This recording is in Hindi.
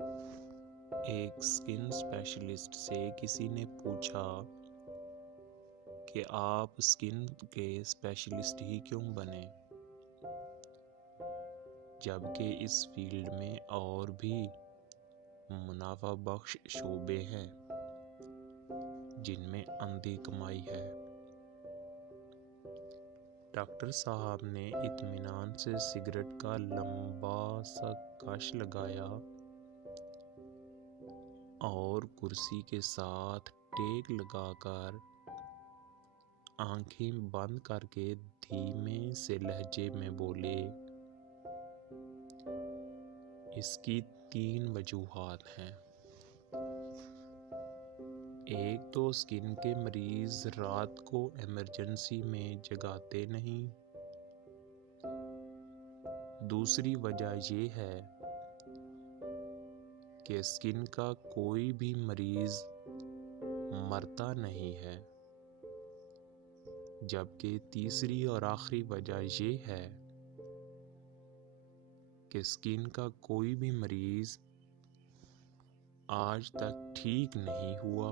एक स्किन स्पेशलिस्ट से किसी ने पूछा कि आप स्किन के स्पेशलिस्ट ही क्यों बने, जबकि इस फील्ड में और भी मुनाफा बख्श शोबे हैं जिनमें अंधी कमाई है। डॉक्टर साहब ने इत्मीनान से सिगरेट का लंबा सा कश लगाया और कुर्सी के साथ टेक लगाकर आंखें बंद करके धीमे से लहजे में बोले, इसकी 3 वजूहात हैं। एक तो स्किन के मरीज रात को इमरजेंसी में जगाते नहीं। दूसरी वजह यह है कि स्किन का कोई भी मरीज मरता नहीं है। जबकि तीसरी और आखिरी वजह यह है कि स्किन का कोई भी मरीज आज तक ठीक नहीं हुआ।